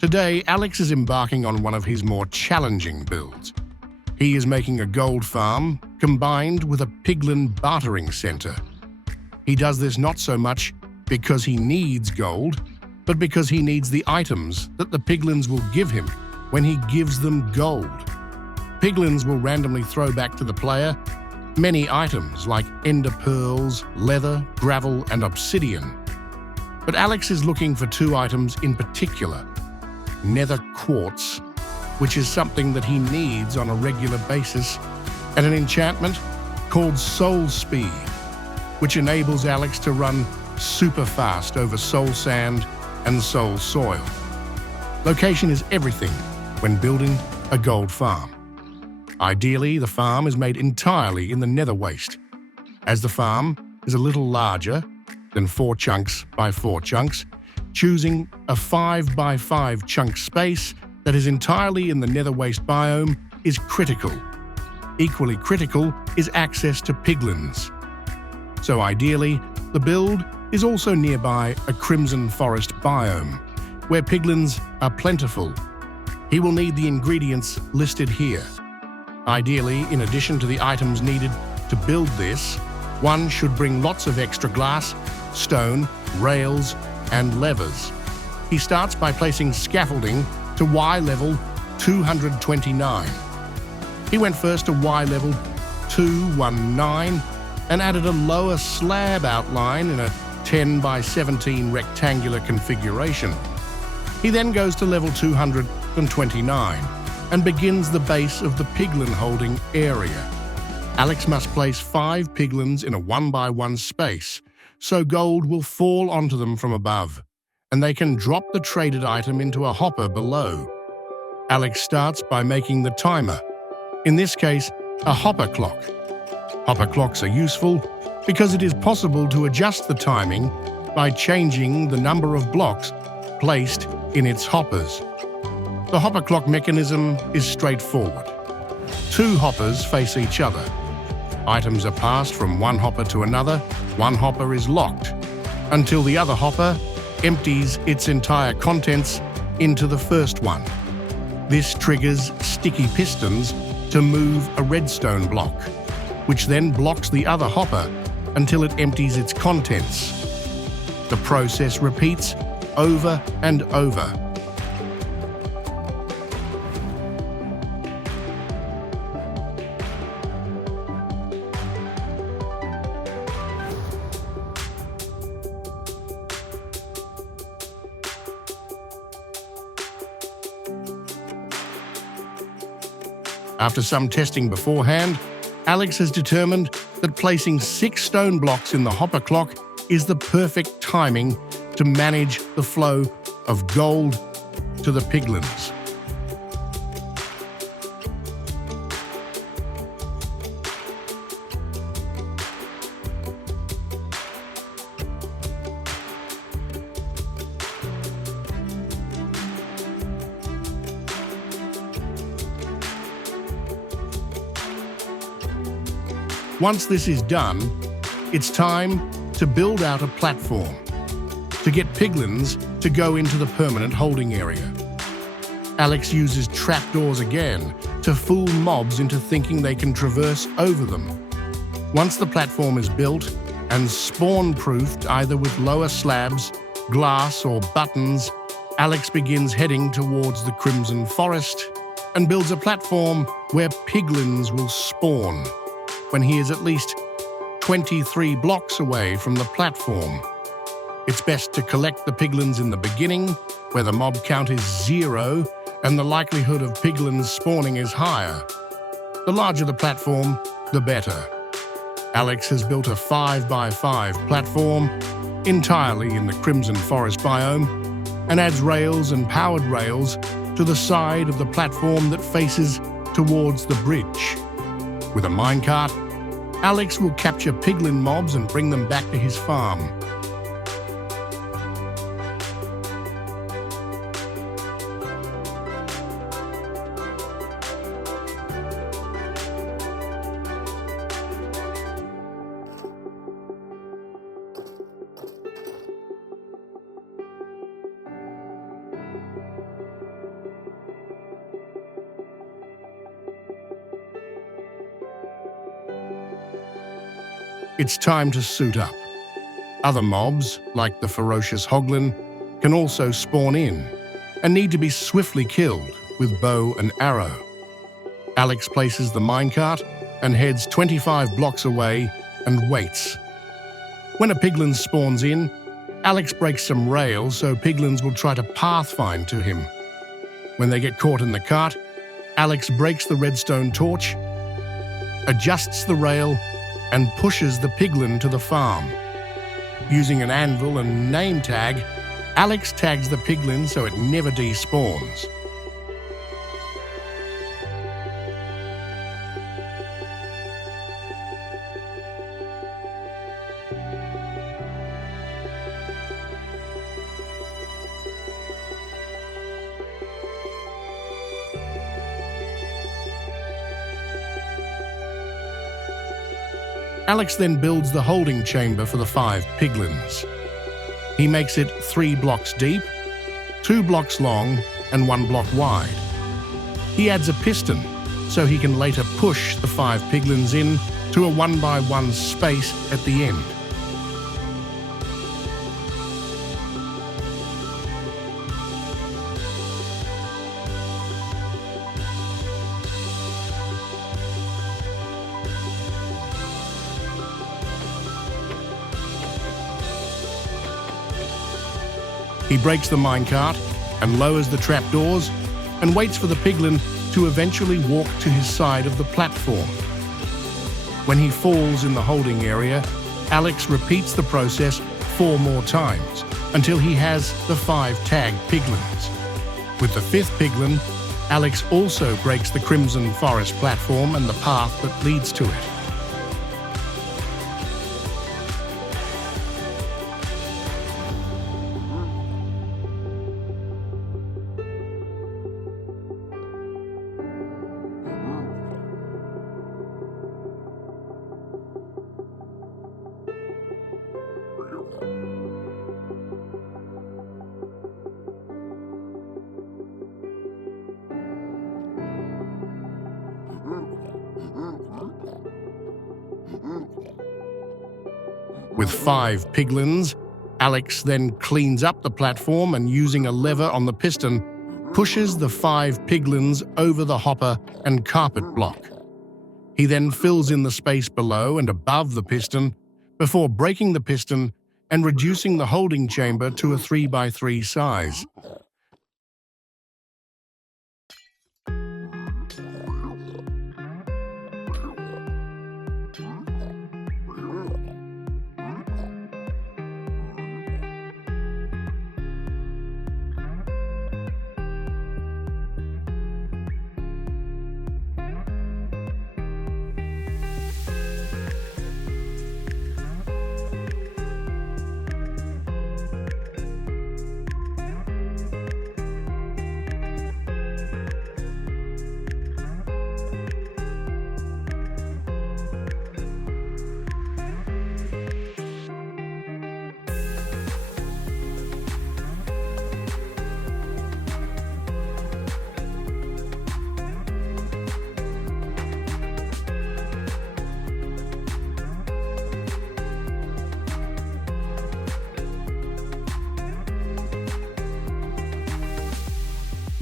Today, Alex is embarking on one of his more challenging builds. He is making a gold farm combined with a piglin bartering center. He does this not so much because he needs gold, but because he needs the items that the piglins will give him when he gives them gold. Piglins will randomly throw back to the player many items like ender pearls, leather, gravel, and obsidian. But Alex is looking for two items in particular: nether quartz, which is something that he needs on a regular basis, and an enchantment called Soul Speed, which enables Alex to run super fast over soul sand and soul soil. Location is everything when building a gold farm. Ideally, the farm is made entirely in the nether waste, as the farm is a little larger than 4 chunks by 4 chunks. Choosing a 5 by 5 chunk space that is entirely in the nether waste biome is critical. Equally critical is access to piglins. So ideally, the build is also nearby a crimson forest biome, where piglins are plentiful. He will need the ingredients listed here. Ideally, in addition to the items needed to build this, one should bring lots of extra glass, stone, rails, and levers. He starts by placing scaffolding to Y level 229. He went first to Y level 219 and added a lower slab outline in a 10 by 17 rectangular configuration. He then goes to level 229 and begins the base of the piglin holding area. Alex must place 5 piglins in a 1 by 1 space, so gold will fall onto them from above, and they can drop the traded item into a hopper below. Alex starts by making the timer, in this case, a hopper clock. Hopper clocks are useful because it is possible to adjust the timing by changing the number of blocks placed in its hoppers. The hopper clock mechanism is straightforward. 2 hoppers face each other. Items are passed from one hopper to another. One hopper is locked until the other hopper empties its entire contents into the first one. This triggers sticky pistons to move a redstone block, which then blocks the other hopper until it empties its contents. The process repeats over and over. After some testing beforehand, Alex has determined that placing 6 stone blocks in the hopper clock is the perfect timing to manage the flow of gold to the piglins. Once this is done, it's time to build out a platform to get piglins to go into the permanent holding area. Alex uses trapdoors again to fool mobs into thinking they can traverse over them. Once the platform is built and spawn-proofed either with lower slabs, glass, or buttons, Alex begins heading towards the Crimson Forest and builds a platform where piglins will spawn when he is at least 23 blocks away from the platform. It's best to collect the piglins in the beginning, where the mob count is 0 and the likelihood of piglins spawning is higher. The larger the platform, the better. Alex has built a 5 by 5 platform entirely in the Crimson Forest biome and adds rails and powered rails to the side of the platform that faces towards the bridge. With a minecart, Alex will capture piglin mobs and bring them back to his farm. it's time to suit up. Other mobs, like the ferocious hoglin, can also spawn in and need to be swiftly killed with bow and arrow. Alex places the minecart and heads 25 blocks away and waits. When a piglin spawns in, Alex breaks some rails so piglins will try to pathfind to him. When they get caught in the cart, Alex breaks the redstone torch, adjusts the rail, and pushes the piglin to the farm. Using an anvil and name tag, Alex tags the piglin so it never despawns. Alex then builds the holding chamber for the 5 piglins. He makes it 3 blocks deep, 2 blocks long, and 1 block wide. He adds a piston so he can later push the 5 piglins in to a 1x1 space at the end. He breaks the minecart and lowers the trapdoors and waits for the piglin to eventually walk to his side of the platform. When he falls in the holding area, Alex repeats the process 4 more times until he has the 5 tagged piglins. With the 5th piglin, Alex also breaks the Crimson Forest platform and the path that leads to it. With 5 piglins, Alex then cleans up the platform and, using a lever on the piston, pushes the 5 piglins over the hopper and carpet block. He then fills in the space below and above the piston before breaking the piston and reducing the holding chamber to a 3x3 size.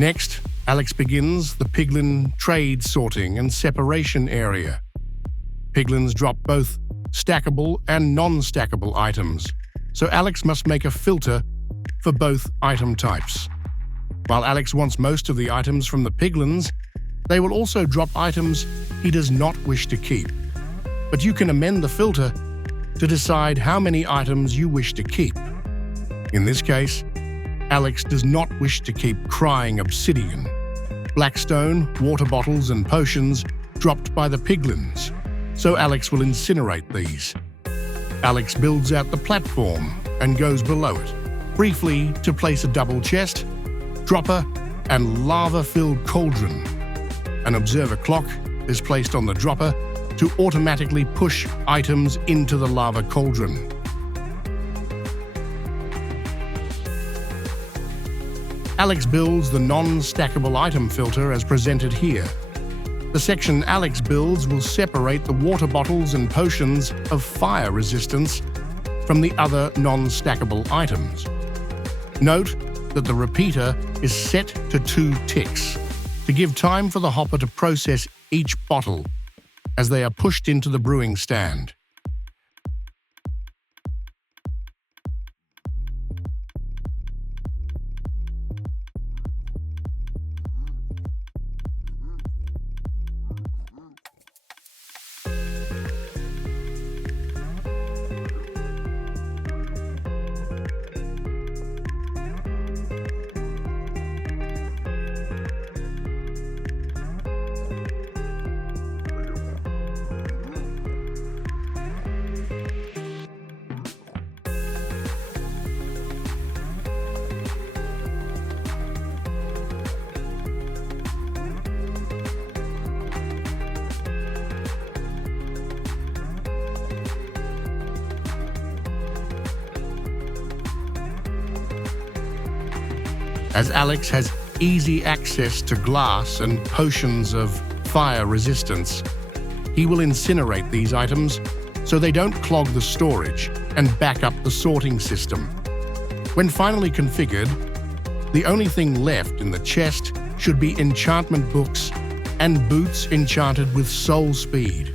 Next, Alex begins the piglin trade sorting and separation area. Piglins drop both stackable and non-stackable items, so Alex must make a filter for both item types. While Alex wants most of the items from the piglins, they will also drop items he does not wish to keep. But you can amend the filter to decide how many items you wish to keep. In this case, Alex does not wish to keep crying obsidian, blackstone, water bottles and potions dropped by the piglins, so Alex will incinerate these. Alex builds out the platform and goes below it, briefly to place a double chest, dropper and lava-filled cauldron. An observer clock is placed on the dropper to automatically push items into the lava cauldron. Alex builds the non-stackable item filter as presented here. The section Alex builds will separate the water bottles and potions of fire resistance from the other non-stackable items. Note that the repeater is set to 2 ticks to give time for the hopper to process each bottle as they are pushed into the brewing stand. As Alex has easy access to glass and potions of fire resistance, he will incinerate these items so they don't clog the storage and back up the sorting system. When finally configured, the only thing left in the chest should be enchantment books and boots enchanted with soul speed.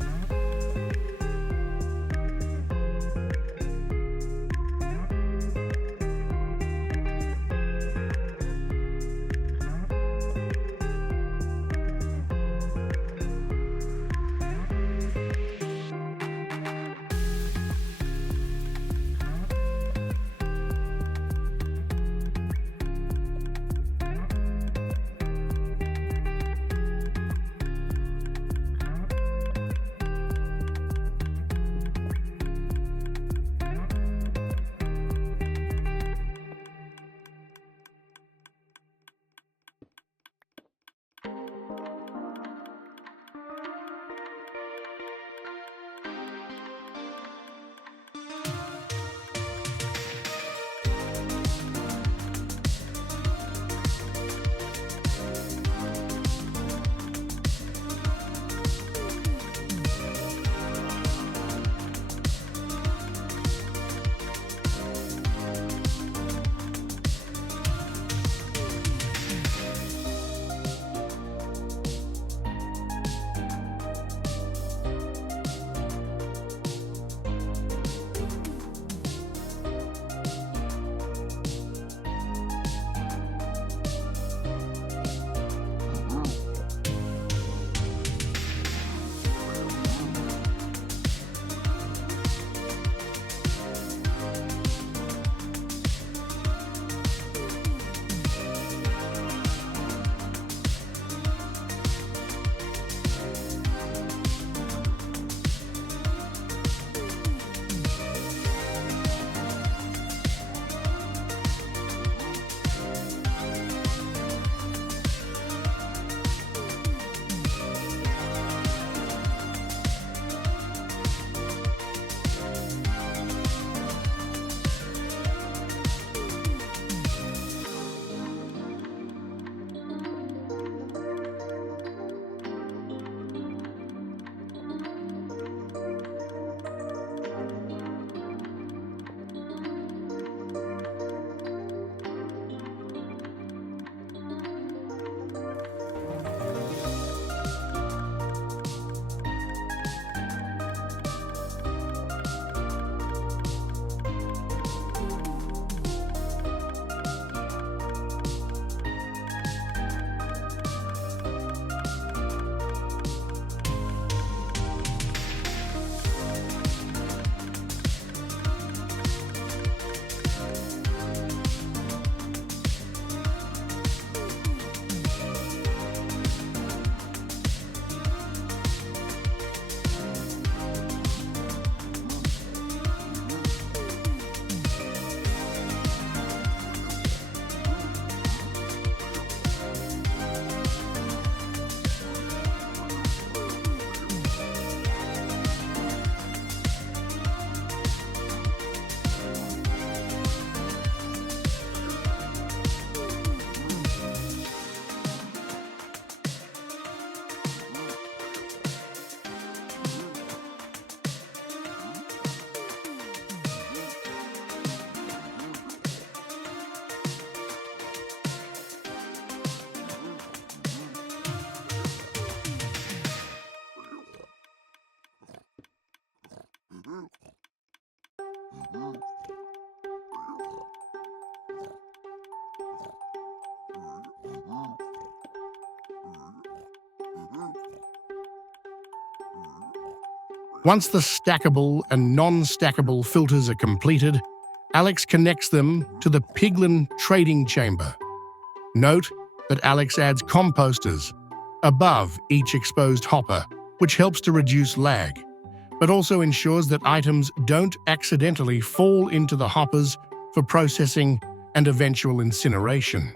Once the stackable and non-stackable filters are completed, Alex connects them to the Piglin trading chamber. Note that Alex adds composters above each exposed hopper, which helps to reduce lag, but also ensures that items don't accidentally fall into the hoppers for processing and eventual incineration.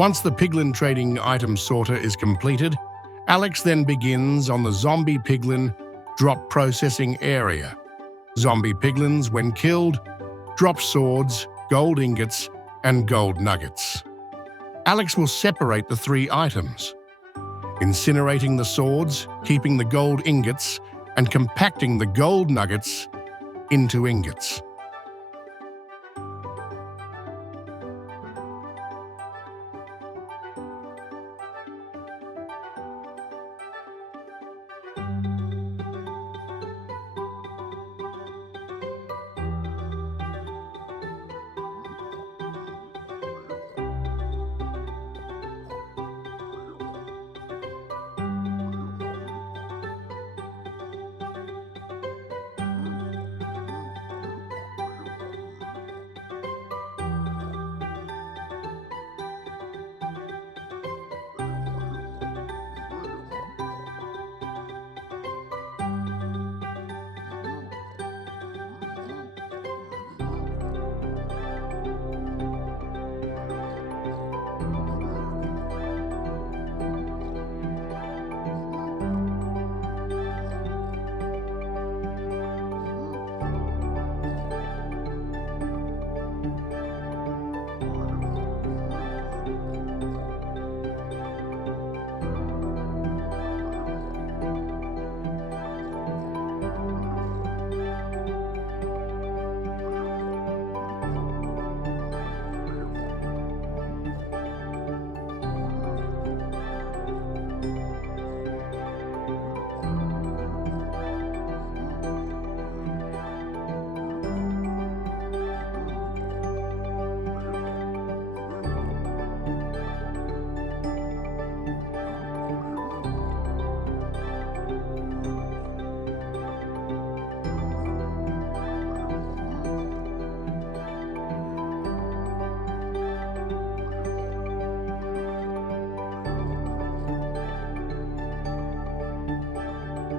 Once the Piglin trading item sorter is completed, Alex then begins on the zombie piglin drop processing area. Zombie piglins, when killed, drop swords, gold ingots, and gold nuggets. Alex will separate the three items, incinerating the swords, keeping the gold ingots, and compacting the gold nuggets into ingots.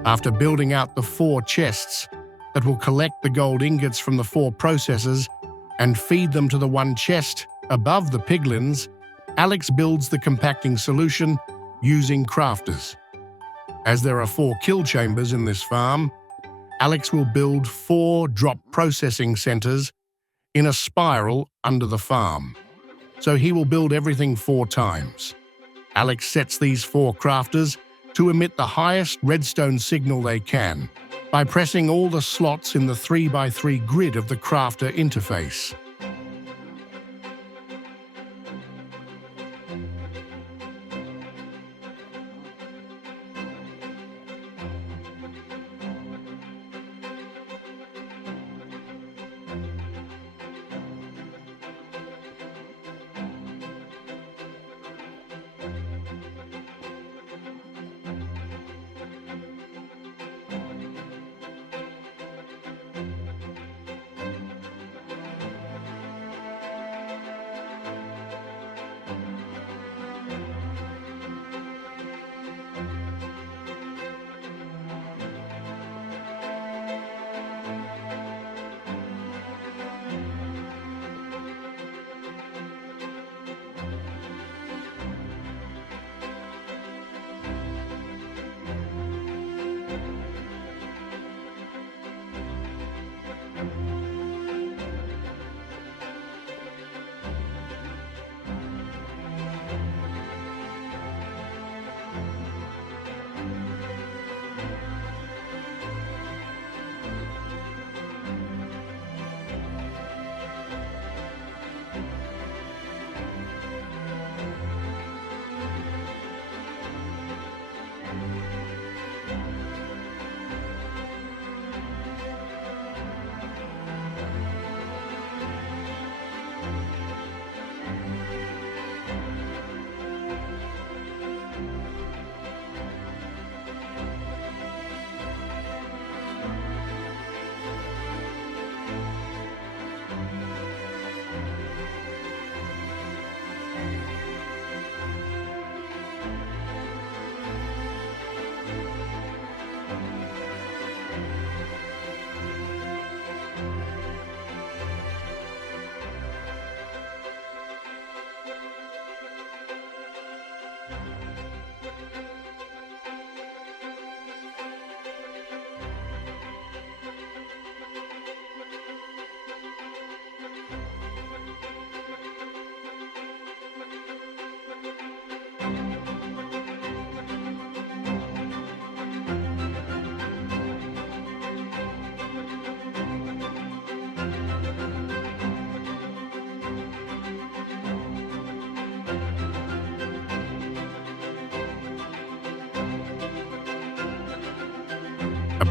After building out the 4 chests that will collect the gold ingots from the 4 processors and feed them to the 1 chest above the piglins, Alex builds the compacting solution using crafters. As there are 4 kill chambers in this farm, Alex will build 4 drop processing centers in a spiral under the farm. So he will build everything 4 times. Alex sets these 4 crafters to emit the highest redstone signal they can by pressing all the slots in the 3x3 grid of the crafter interface.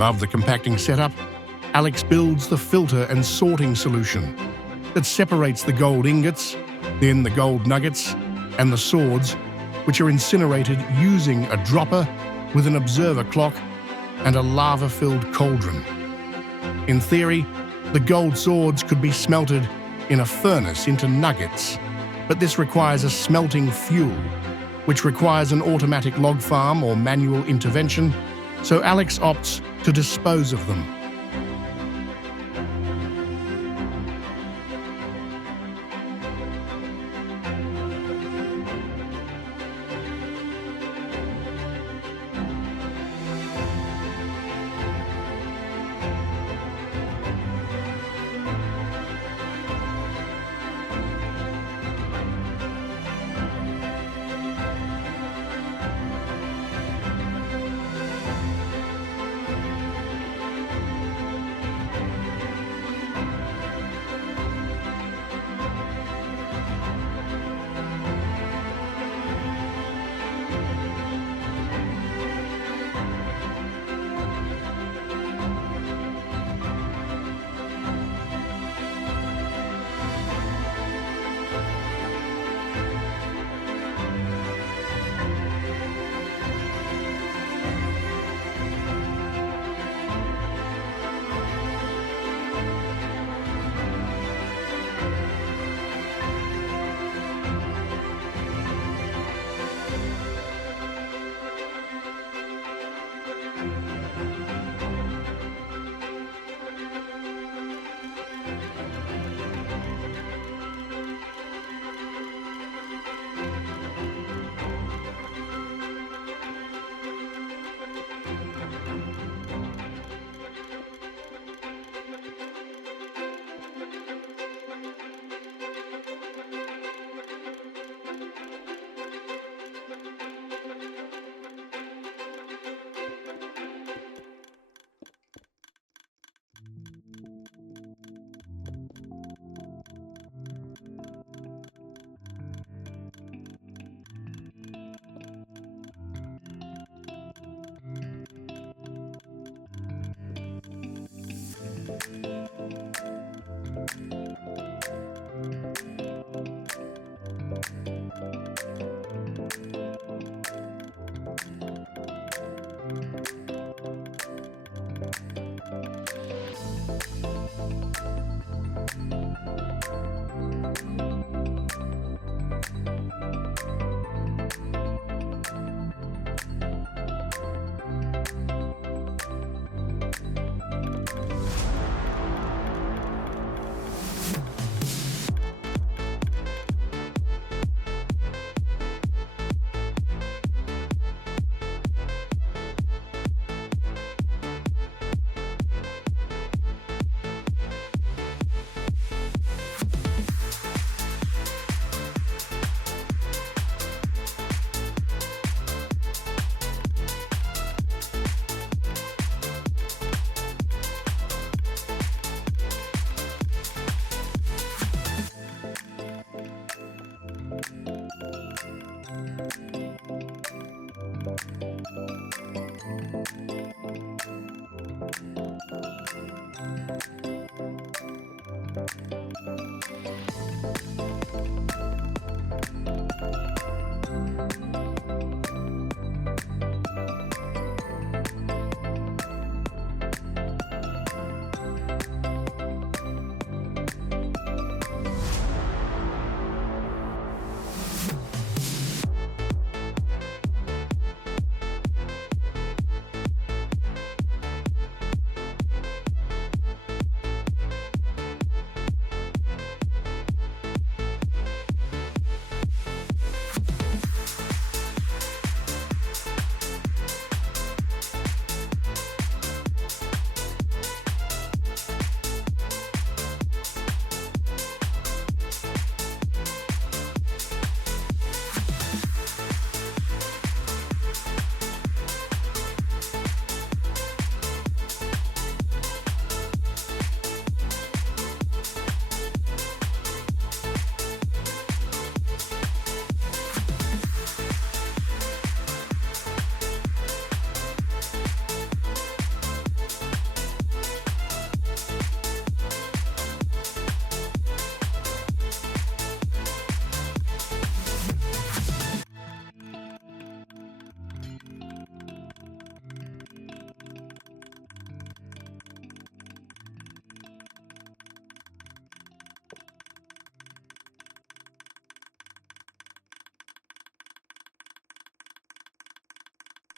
Above the compacting setup, Alex builds the filter and sorting solution that separates the gold ingots, then the gold nuggets, and the swords, which are incinerated using a dropper with an observer clock and a lava-filled cauldron. In theory, the gold swords could be smelted in a furnace into nuggets, but this requires a smelting fuel, which requires an automatic log farm or manual intervention, so Alex opts to dispose of them.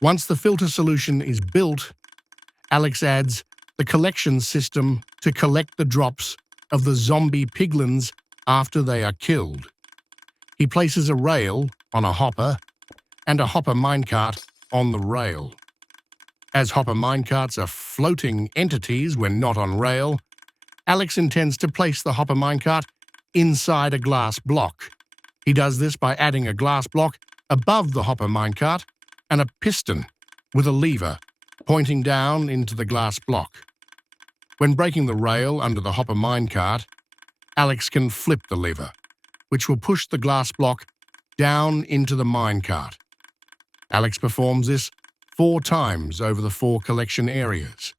Once the filter solution is built, Alex adds the collection system to collect the drops of the zombie piglins after they are killed. He places a rail on a hopper and a hopper minecart on the rail. As hopper minecarts are floating entities when not on rail, Alex intends to place the hopper minecart inside a glass block. He does this by adding a glass block above the hopper minecart and a piston with a lever pointing down into the glass block. When breaking the rail under the hopper minecart, Alex can flip the lever, which will push the glass block down into the minecart. Alex performs this 4 times over the 4 collection areas.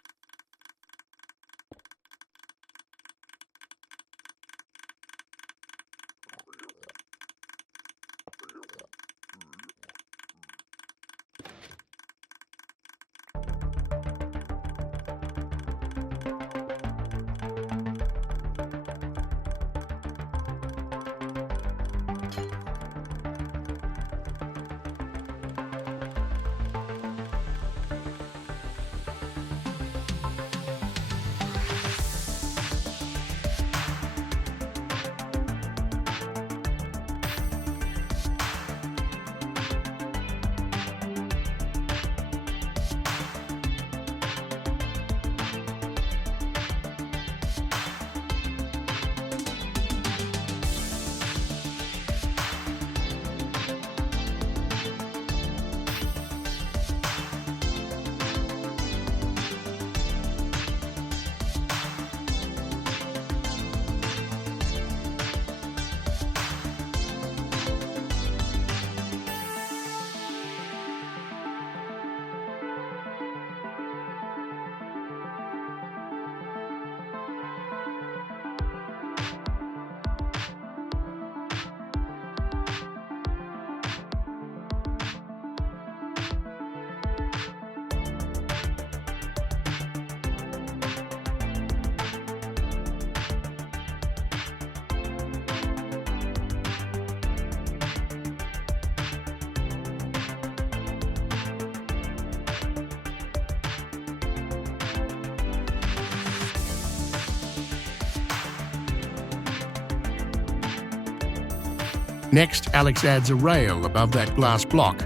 Next, Alex adds a rail above that glass block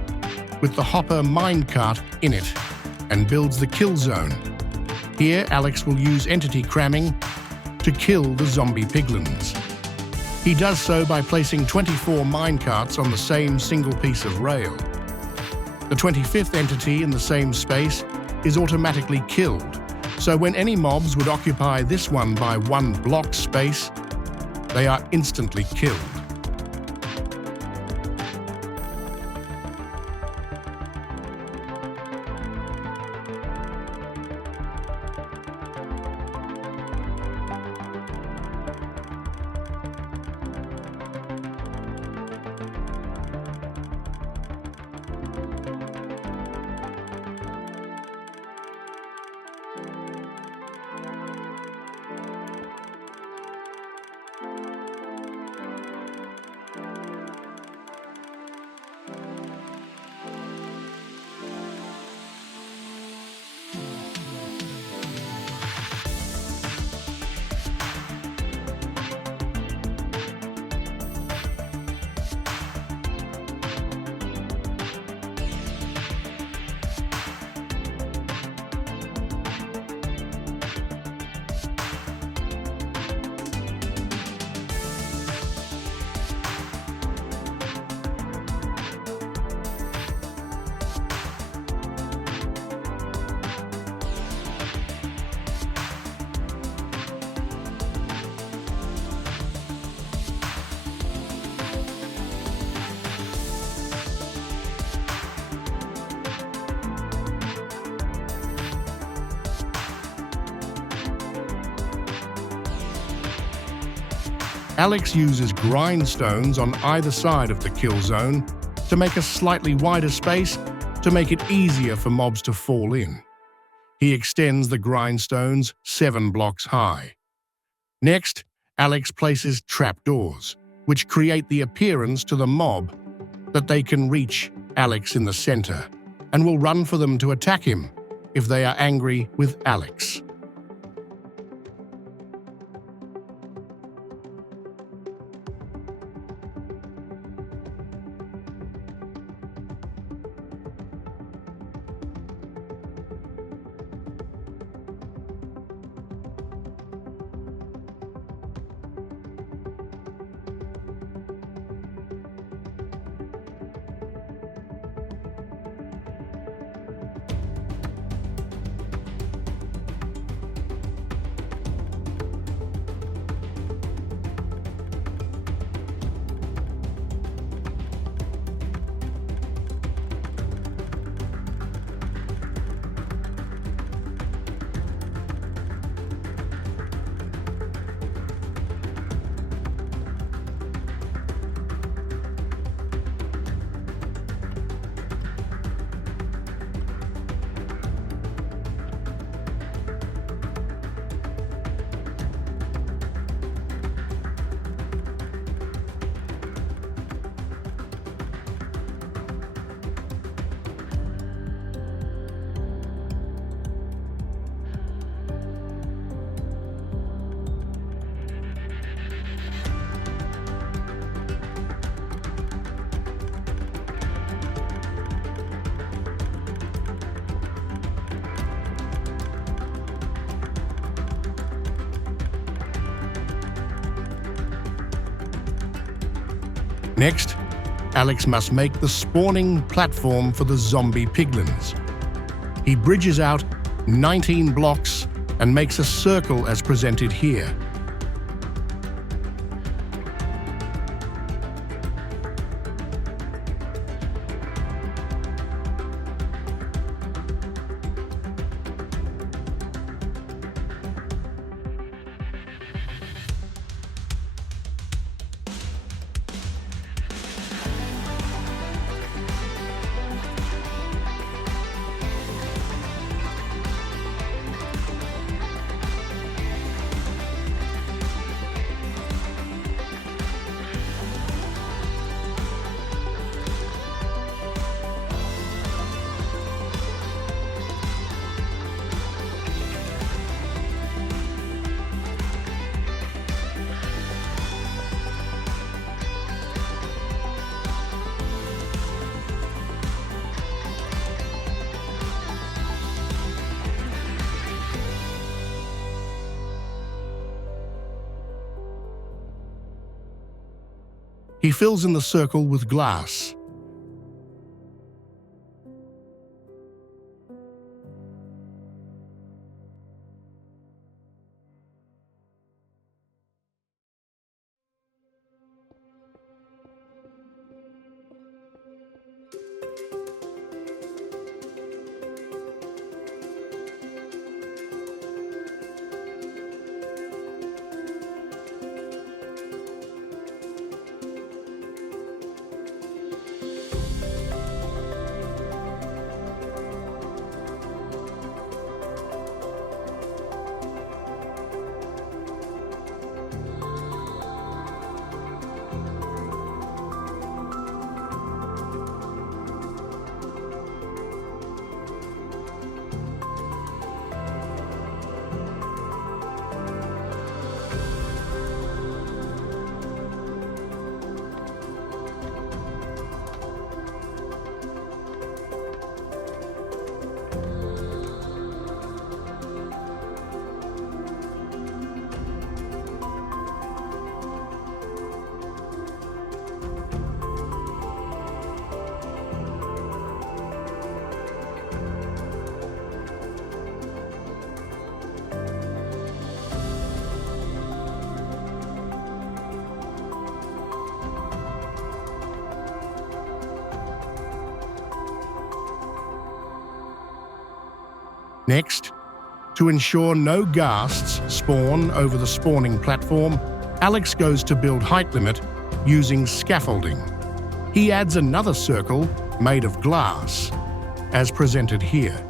with the hopper minecart in it and builds the kill zone. Here, Alex will use entity cramming to kill the zombie piglins. He does so by placing 24 minecarts on the same single piece of rail. The 25th entity in the same space is automatically killed, so when any mobs would occupy this one by 1 block space, they are instantly killed. Alex uses grindstones on either side of the kill zone to make a slightly wider space to make it easier for mobs to fall in. He extends the grindstones 7 blocks high. Next, Alex places trapdoors, which create the appearance to the mob that they can reach Alex in the center. and will run for them to attack him if they are angry with Alex. Next, Alex must make the spawning platform for the zombie piglins. He bridges out 19 blocks and makes a circle as presented here. He fills in the circle with glass. Next, to ensure no ghasts spawn over the spawning platform, Alex goes to build height limit using scaffolding. He adds another circle made of glass, as presented here.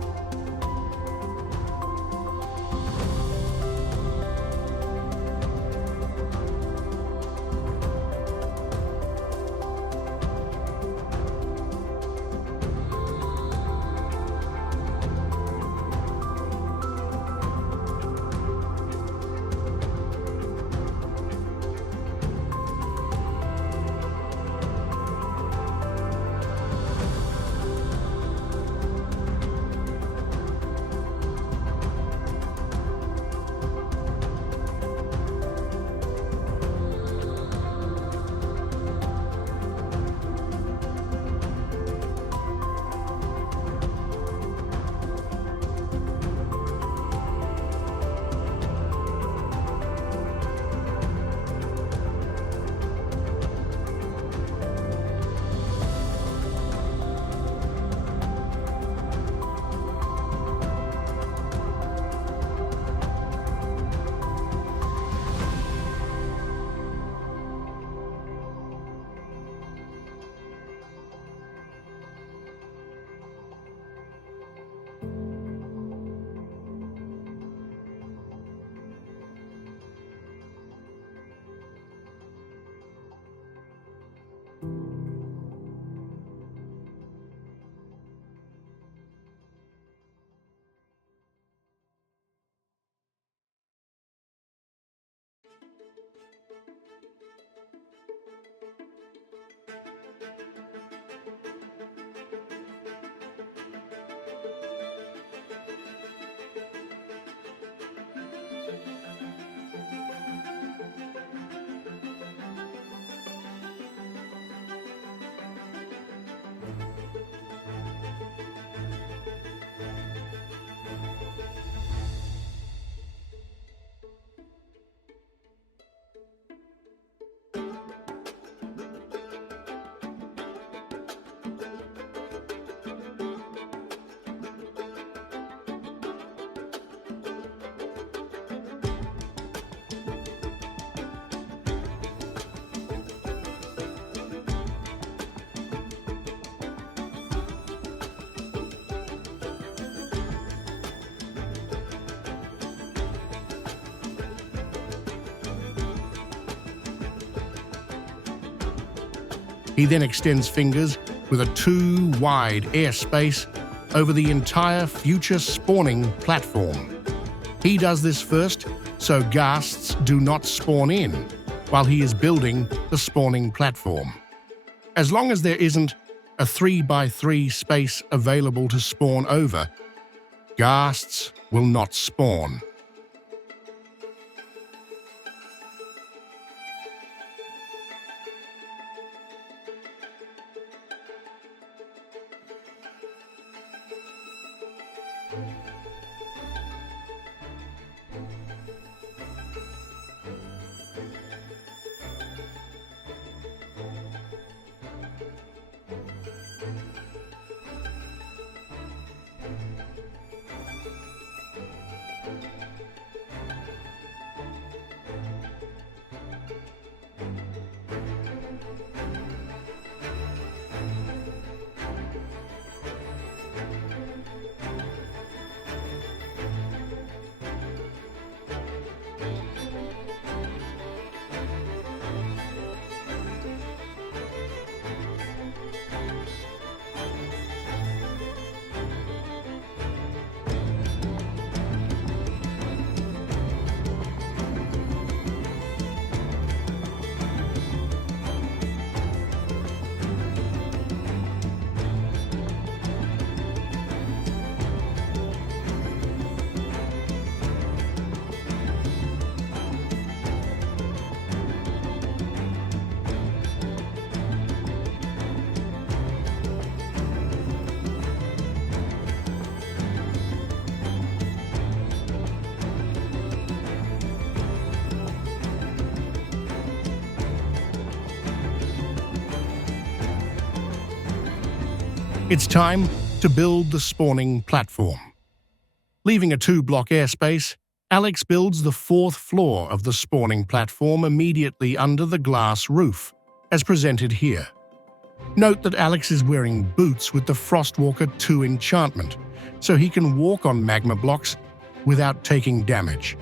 He then extends fingers with a 2-wide airspace over the entire future spawning platform. He does this first so ghasts do not spawn in while he is building the spawning platform. As long as there isn't a 3x3 space available to spawn over, ghasts will not spawn. It's time to build the spawning platform. Leaving a 2-block airspace, Alex builds the 4th floor of the spawning platform immediately under the glass roof, as presented here. Note that Alex is wearing boots with the Frostwalker 2 enchantment, so he can walk on magma blocks without taking damage.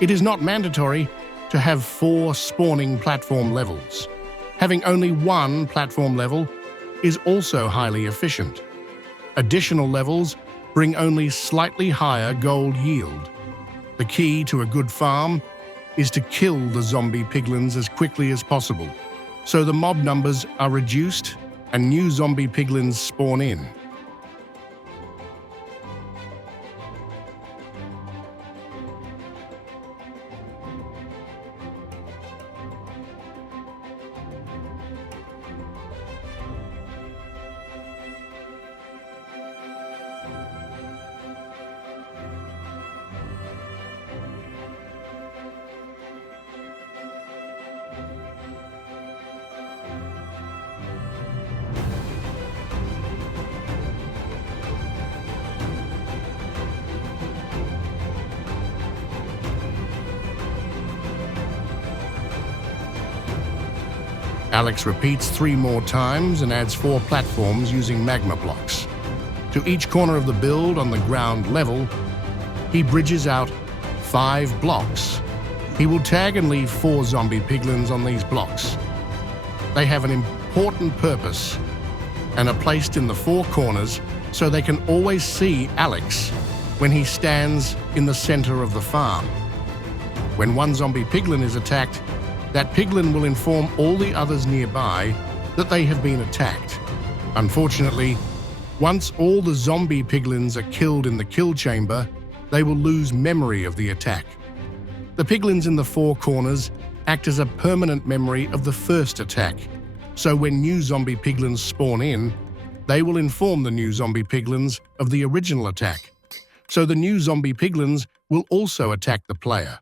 It is not mandatory to have 4 spawning platform levels. Having only 1 platform level is also highly efficient. Additional levels bring only slightly higher gold yield. The key to a good farm is to kill the zombie piglins as quickly as possible, so the mob numbers are reduced and new zombie piglins spawn in. Alex repeats 3 more times and adds 4 platforms using magma blocks. To each corner of the build on the ground level, he bridges out 5 blocks. He will tag and leave 4 zombie piglins on these blocks. They have an important purpose and are placed in the 4 corners so they can always see Alex when he stands in the center of the farm. When one zombie piglin is attacked, that piglin will inform all the others nearby that they have been attacked. Unfortunately, once all the zombie piglins are killed in the kill chamber, they will lose memory of the attack. The piglins in the 4 corners act as a permanent memory of the first attack, so when new zombie piglins spawn in, they will inform the new zombie piglins of the original attack, so the new zombie piglins will also attack the player.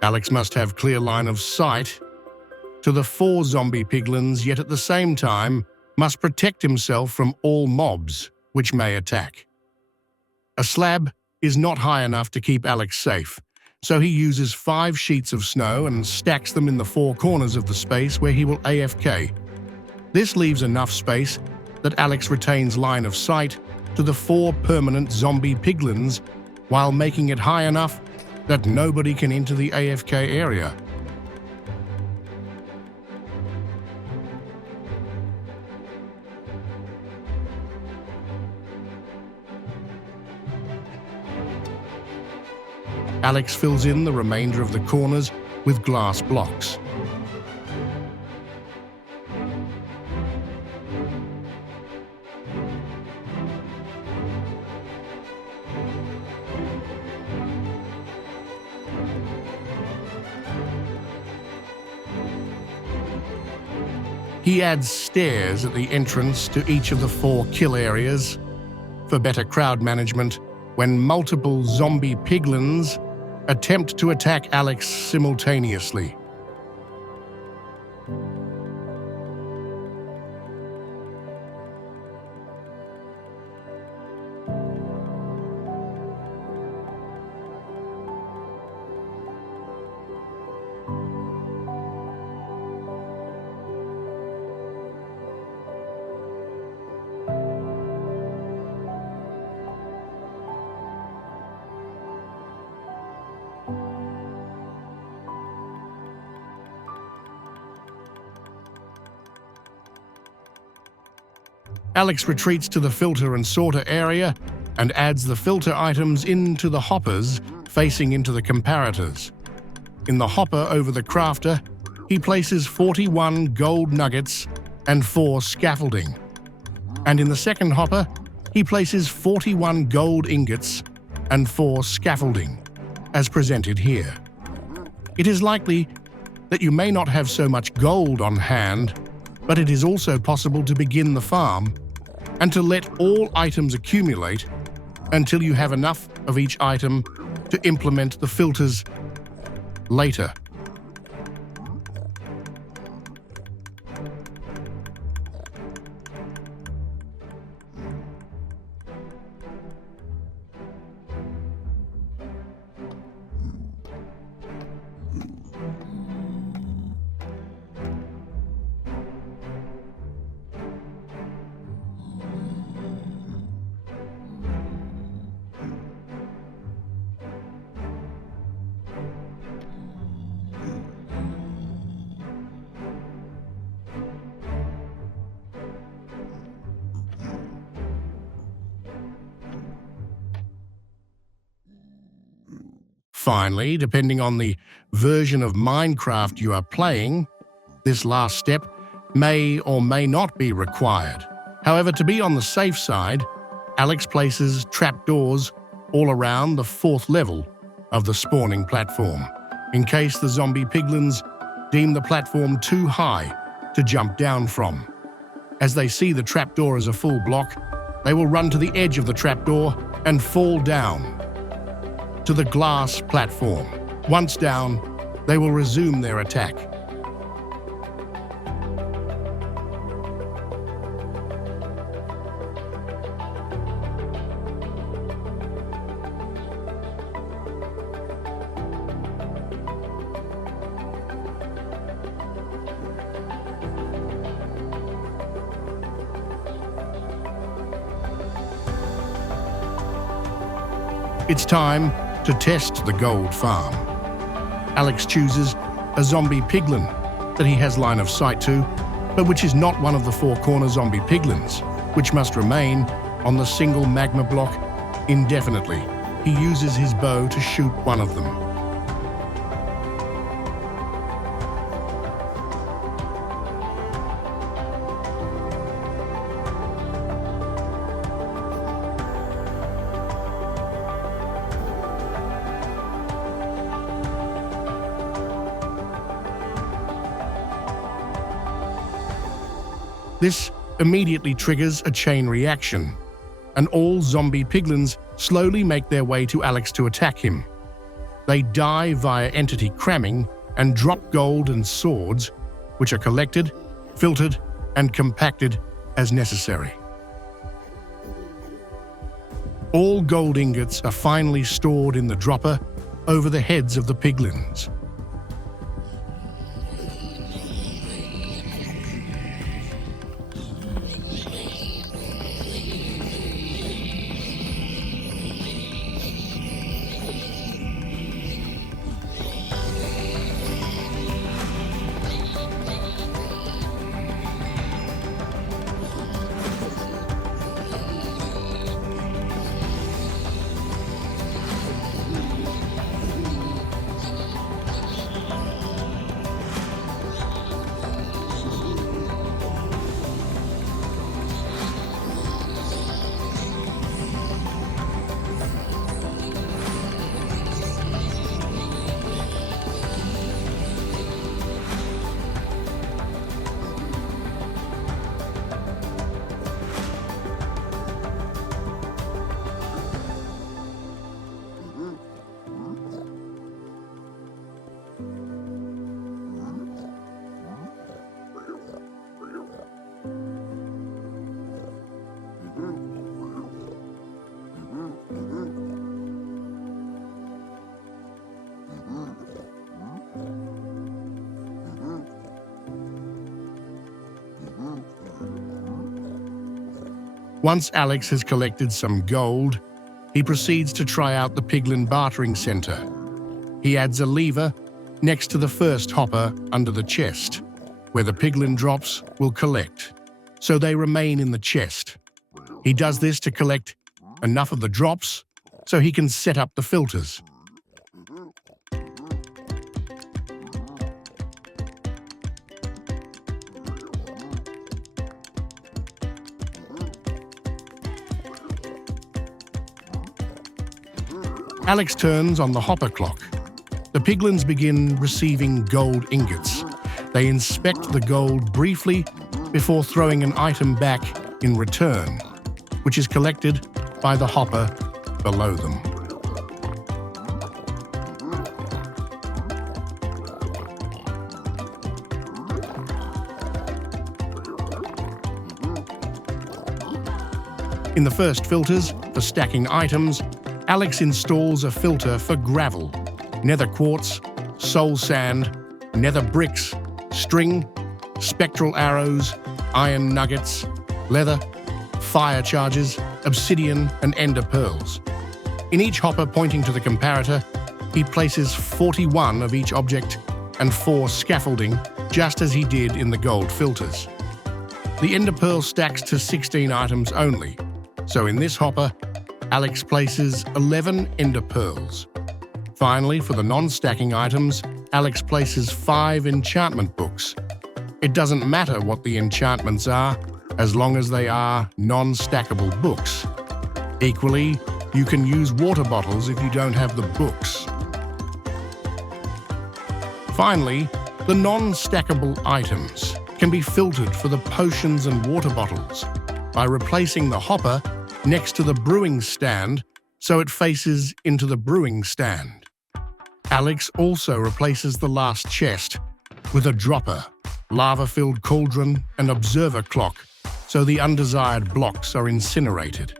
Alex must have clear line of sight to the 4 zombie piglins, yet at the same time must protect himself from all mobs which may attack. A slab is not high enough to keep Alex safe, so he uses 5 sheets of snow and stacks them in the 4 corners of the space where he will AFK. This leaves enough space that Alex retains line of sight to the 4 permanent zombie piglins while making it high enough that nobody can enter the AFK area. Alex fills in the remainder of the corners with glass blocks. He adds stairs at the entrance to each of the 4 kill areas for better crowd management when multiple zombie piglins attempt to attack Alex simultaneously. Alex retreats to the filter and sorter area and adds the filter items into the hoppers facing into the comparators. In the hopper over the crafter, he places 41 gold nuggets and 4 scaffolding. And in the second hopper, he places 41 gold ingots and 4 scaffolding, as presented here. It is likely that you may not have so much gold on hand, but it is also possible to begin the farm and to let all items accumulate until you have enough of each item to implement the filters later. Finally, depending on the version of Minecraft you are playing, this last step may or may not be required. However, to be on the safe side, Alex places trapdoors all around the 4th level of the spawning platform, in case the zombie piglins deem the platform too high to jump down from. As they see the trapdoor as a full block, they will run to the edge of the trapdoor and fall down to the glass platform. Once down, they will resume their attack. It's time to test the gold farm. Alex chooses a zombie piglin that he has line of sight to, but which is not one of the 4 corner zombie piglins, which must remain on the single magma block indefinitely. He uses his bow to shoot one of them. This immediately triggers a chain reaction, and all zombie piglins slowly make their way to Alex to attack him. They die via entity cramming and drop gold and swords, which are collected, filtered, and compacted as necessary. All gold ingots are finally stored in the dropper over the heads of the piglins. Once Alex has collected some gold, he proceeds to try out the Piglin Bartering Center. He adds a lever next to the first hopper under the chest, where the piglin drops will collect, so they remain in the chest. He does this to collect enough of the drops so he can set up the filters. Alex turns on the hopper clock. The piglins begin receiving gold ingots. They inspect the gold briefly before throwing an item back in return, which is collected by the hopper below them. In the first filters for stacking items, Alex installs a filter for gravel, nether quartz, soul sand, nether bricks, string, spectral arrows, iron nuggets, leather, fire charges, obsidian and ender pearls. In each hopper pointing to the comparator, he places 41 of each object and 4 scaffolding, just as he did in the gold filters. The ender pearl stacks to 16 items only, so in this hopper, Alex places 11 ender pearls. Finally, for the non-stacking items, Alex places 5 enchantment books. It doesn't matter what the enchantments are, as long as they are non-stackable books. Equally, you can use water bottles if you don't have the books. Finally, the non-stackable items can be filtered for the potions and water bottles by replacing the hopper next to the brewing stand so it faces into the brewing stand. Alex also replaces the last chest with a dropper, lava-filled cauldron and observer clock so the undesired blocks are incinerated.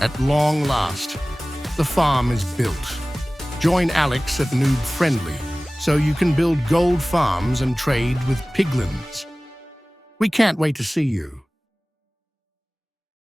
At long last, the farm is built. Join Alex at Noob Friendly so you can build gold farms and trade with piglins. We can't wait to see you.